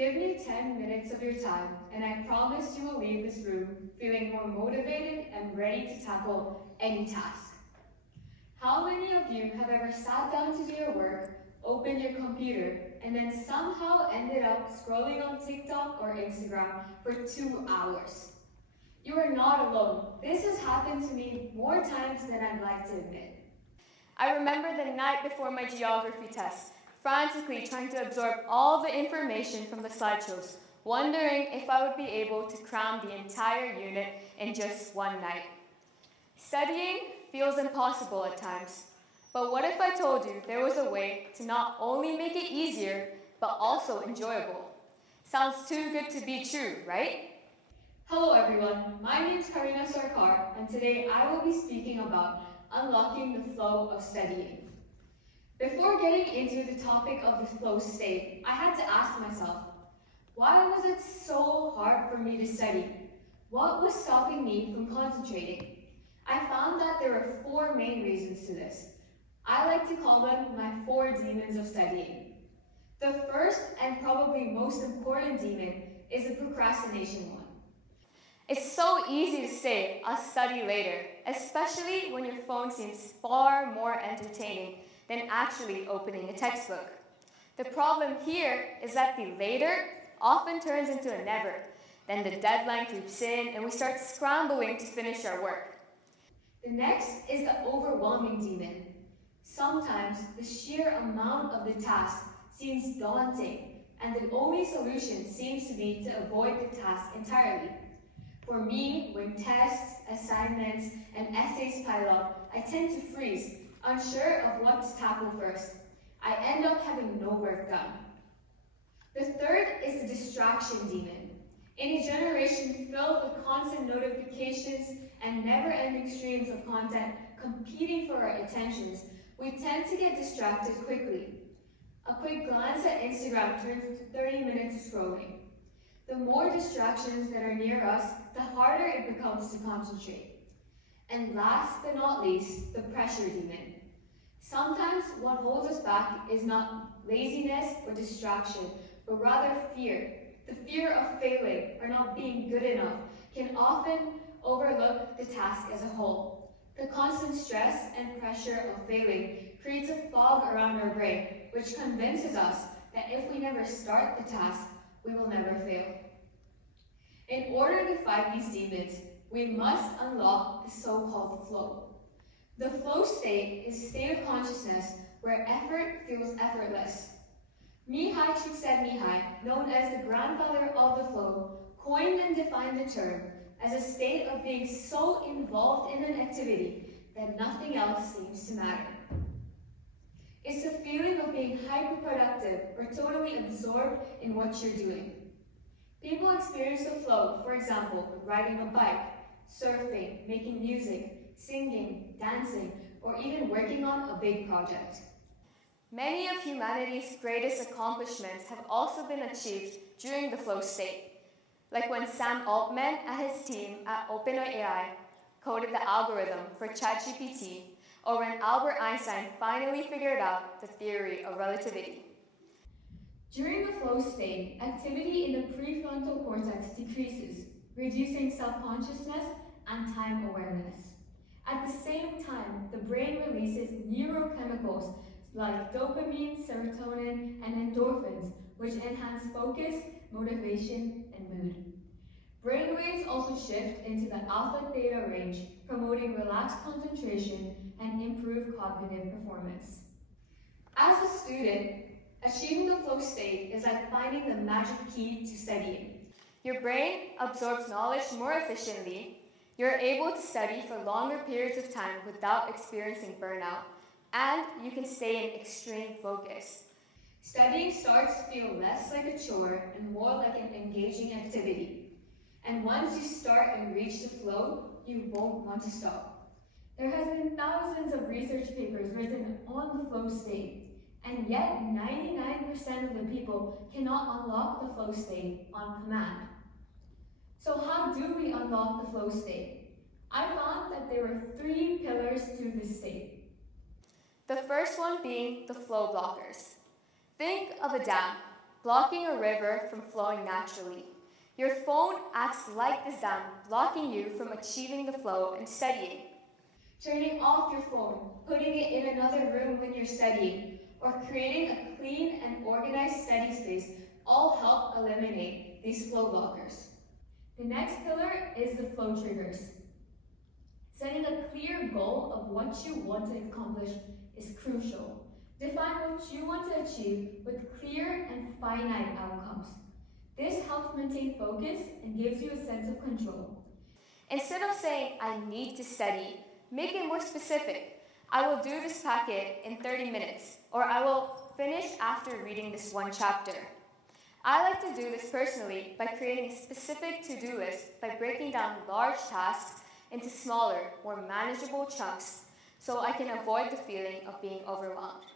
Give me 10 minutes of your time, and I promise you will leave this room feeling more motivated and ready to tackle any task. How many of you have ever sat down to do your work, opened your computer, and then somehow ended up scrolling on TikTok or Instagram for 2 hours? You are not alone. This has happened to me more times than I'd like to admit. I remember the night before my geography test, frantically trying to absorb all the information from the slideshows, wondering if I would be able to cram the entire unit in just one night. Studying feels impossible at times, but what if I told you there was a way to not only make it easier, but also enjoyable? Sounds too good to be true, right? Hello everyone, my name is Kareena Sarkar, and today I will be speaking about unlocking the flow of studying. Before getting into the topic of the flow state, I had to ask myself, why was it so hard for me to study? What was stopping me from concentrating? I found that there were 4 main reasons to this. I like to call them my 4 demons of studying. The first and probably most important demon is the procrastination one. It's so easy to say, I'll study later, especially when your phone seems far more entertaining than actually opening a textbook. The problem here is that the later often turns into a never. Then the deadline creeps in and we start scrambling to finish our work. The next is the overwhelming demon. Sometimes the sheer amount of the task seems daunting, and the only solution seems to be to avoid the task entirely. For me, when tests, assignments, and essays pile up, I tend to freeze, unsure of what to tackle first. I end up having no work done. The third is the distraction demon. In a generation filled with constant notifications and never-ending streams of content competing for our attentions, we tend to get distracted quickly. A quick glance at Instagram turns into 30 minutes of scrolling. The more distractions that are near us, the harder it becomes to concentrate. And last but not least, the pressure demon. Sometimes what holds us back is not laziness or distraction, but rather fear. The fear of failing or not being good enough can often overlook the task as a whole. The constant stress and pressure of failing creates a fog around our brain, which convinces us that if we never start the task, we will never fail. In order to fight these demons, we must unlock the so-called flow. The flow state is a state of consciousness where effort feels effortless. Mihai Csikszentmihalyi, known as the grandfather of the flow, coined and defined the term as a state of being so involved in an activity that nothing else seems to matter. It's the feeling of being hyper-productive or totally absorbed in what you're doing. People experience the flow, for example, riding a bike, surfing, making music, singing, dancing, or even working on a big project. Many of humanity's greatest accomplishments have also been achieved during the flow state, like when Sam Altman and his team at OpenAI coded the algorithm for ChatGPT, or when Albert Einstein finally figured out the theory of relativity. During the flow state, activity in the prefrontal cortex decreases, reducing self-consciousness and time awareness. At the same time, the brain releases neurochemicals like dopamine, serotonin, and endorphins, which enhance focus, motivation, and mood. Brainwaves also shift into the alpha-theta range, promoting relaxed concentration and improved cognitive performance. As a student, achieving the flow state is like finding the magic key to studying. Your brain absorbs knowledge more efficiently, you're able to study for longer periods of time without experiencing burnout, and you can stay in extreme focus. Studying starts to feel less like a chore and more like an engaging activity. And once you start and reach the flow, you won't want to stop. There has been thousands of research papers written on the flow state, and yet 99% of the people cannot unlock the flow state on command. So how do we unlock the flow state? I found that there were 3 pillars to this state. The first one being the flow blockers. Think of a dam. blocking a river from flowing naturally. Your phone acts like this dam, blocking you from achieving the flow and studying. Turning off your phone, putting it in another room when you're studying, or creating a clean and organized study space all help eliminate these flow blockers. The next pillar is the flow triggers. Setting a clear goal of what you want to accomplish is crucial. Define what you want to achieve with clear and finite outcomes. This helps maintain focus and gives you a sense of control. Instead of saying, I need to study, make it more specific. I will do this packet in 30 minutes, or I will finish after reading this one chapter. I like to do this personally by creating a specific to-do list by breaking down large tasks into smaller, more manageable chunks so I can avoid the feeling of being overwhelmed.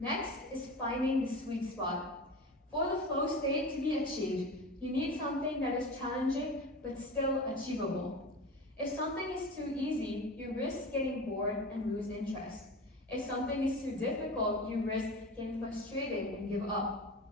Next is finding the sweet spot. For the flow state to be achieved, you need something that is challenging but still achievable. If something is too easy, you risk getting bored and lose interest. If something is too difficult, you risk getting frustrated and give up.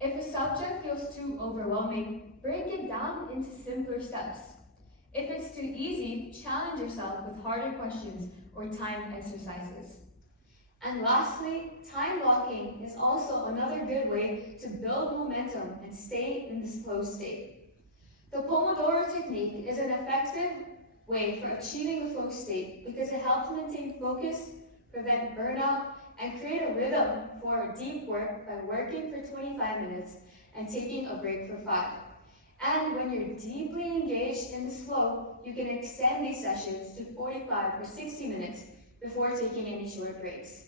If a subject feels too overwhelming, break it down into simpler steps. If it's too easy, challenge yourself with harder questions or timed exercises. And lastly, time blocking is also another good way to build momentum and stay in this flow state. The Pomodoro technique is an effective way for achieving the flow state because it helps maintain focus, prevent burnout, and create a rhythm for deep work by working for 25 minutes and taking a break for 5. And when you're deeply engaged in this flow, you can extend these sessions to 45 or 60 minutes before taking any short breaks.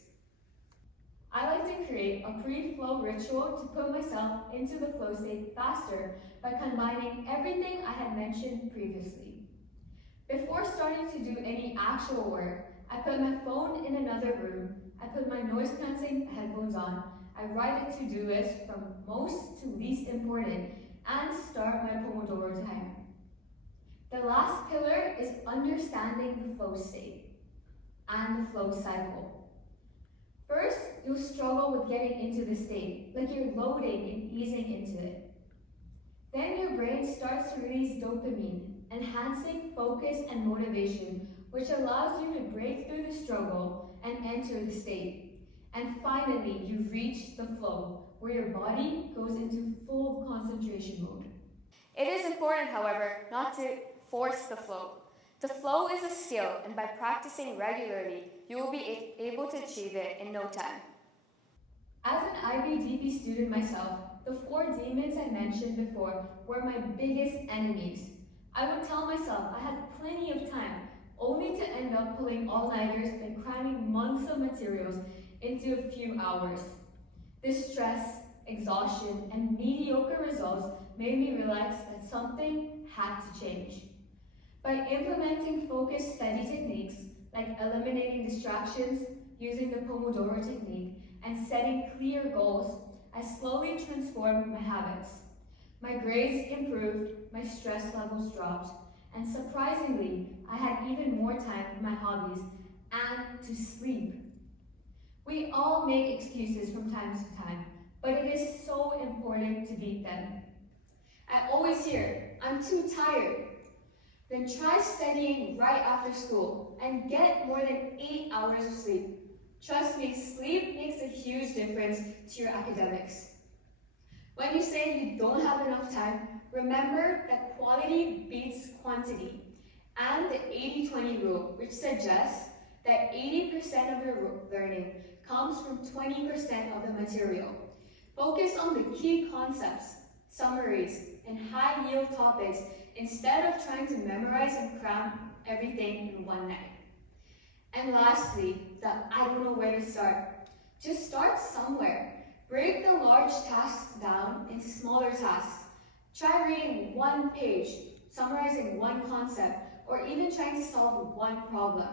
I like to create a pre-flow ritual to put myself into the flow state faster by combining everything I had mentioned previously. Before starting to do any actual work, I put my phone in another room, I put my noise-canceling headphones on, I write a to-do list from most to least important, and start my Pomodoro timer. The last pillar is understanding the flow state and the flow cycle. First, you'll struggle with getting into the state, like you're loading and easing into it. Then your brain starts to release dopamine, enhancing focus and motivation, which allows you to break through the struggle and enter the state. And finally, you reach the flow, where your body goes into full concentration mode. It is important, however, not to force the flow. The flow is a skill, and by practicing regularly, you will be able to achieve it in no time. As an IBDP student myself, the 4 demons I mentioned before were my biggest enemies. I would tell myself I had plenty of time, only to end up pulling all-nighters and cramming months of materials into a few hours. This stress, exhaustion, and mediocre results made me realize that something had to change. By implementing focused study techniques, like eliminating distractions, using the Pomodoro technique, and setting clear goals, I slowly transformed my habits. My grades improved, my stress levels dropped, and surprisingly, I had even more time for my hobbies and to sleep. We all make excuses from time to time, but it is so important to beat them. I always hear, I'm too tired. Then try studying right after school and get more than 8 hours of sleep. Trust me, sleep makes a huge difference to your academics. When you say you don't have enough time, remember that quality beats quantity and the 80-20 rule, which suggests that 80% of your learning comes from 20% of the material. Focus on the key concepts, summaries, and high-yield topics instead of trying to memorize and cram everything in one night. And lastly, I don't know where to start. Just start somewhere. Break the large tasks down into smaller tasks. Try reading 1 page, summarizing 1 concept, or even trying to solve 1 problem.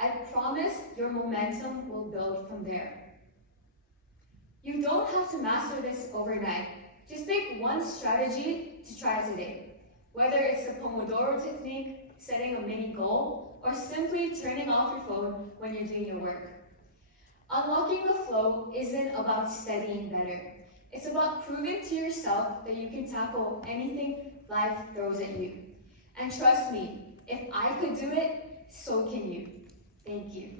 I promise your momentum will build from there. You don't have to master this overnight. Just pick 1 strategy to try today. Whether it's the Pomodoro technique, setting a mini goal, or simply turning off your phone when you're doing your work. Unlocking the flow isn't about studying better. It's about proving to yourself that you can tackle anything life throws at you. And trust me, if I could do it, so can you. Thank you.